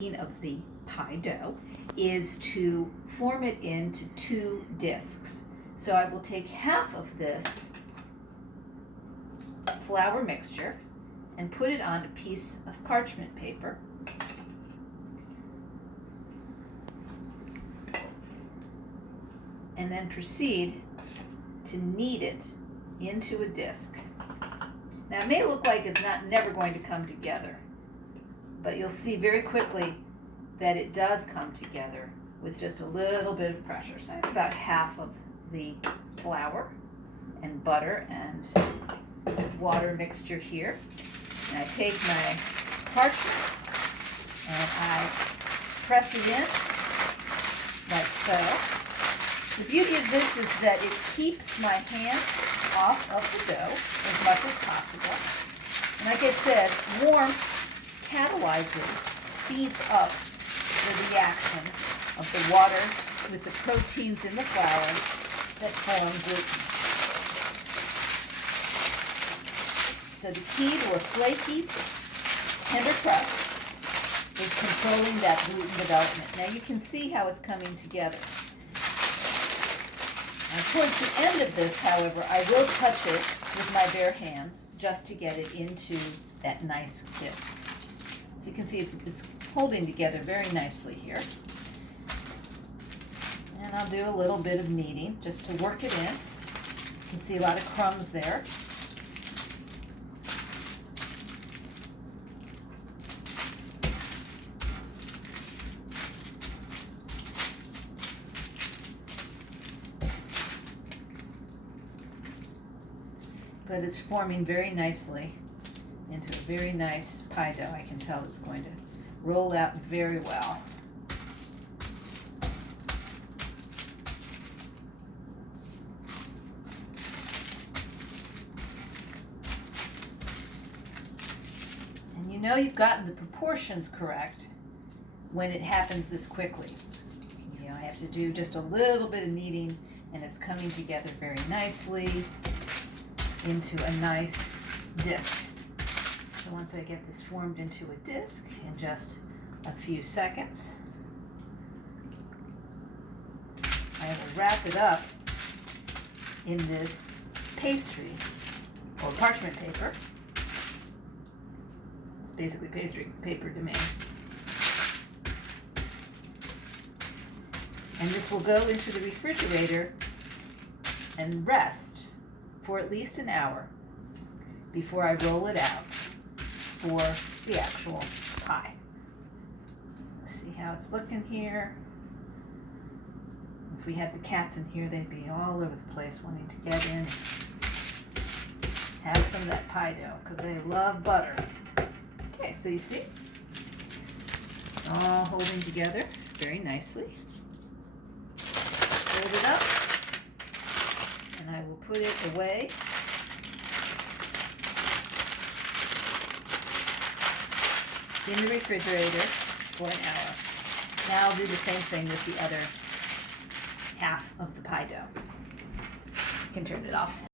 of the pie dough is to form it into 2 discs. So I will take half of this flour mixture and put it on a piece of parchment paper. And then proceed to knead it into a disc. Now it may look like it's never going to come together, but you'll see very quickly that it does come together with just a little bit of pressure. So I have about half of the flour and butter and water mixture here. And I take my parchment and I press it in like so. The beauty of this is that it keeps my hands off of the dough as much as possible. And like I said, warmth catalyzes, speeds up the reaction of the water with the proteins in the flour that form gluten. So the key to a flaky, tender crust is controlling that gluten development. Now you can see how it's coming together. And towards the end of this, however, I will touch it with my bare hands just to get it into that nice disc. So you can see it's holding together very nicely here. And I'll do a little bit of kneading just to work it in. You can see a lot of crumbs there. But it's forming very nicely into a very nice pie dough. I can tell it's going to roll out very well. And you know you've gotten the proportions correct when it happens this quickly. You know, I have to do just a little bit of kneading and it's coming together very nicely into a nice disc. So once I get this formed into a disc in just a few seconds, I will wrap it up in this pastry or parchment paper. It's basically pastry paper to me. And this will go into the refrigerator and rest for at least an hour before I roll it out for the actual pie. Let's see how it's looking here. If we had the cats in here, they'd be all over the place wanting to get in and have some of that pie dough because they love butter. Okay, so you see, it's all holding together very nicely. Fold it up. And I will put it away in the refrigerator for an hour. Now I'll do the same thing with the other half of the pie dough. You can turn it off.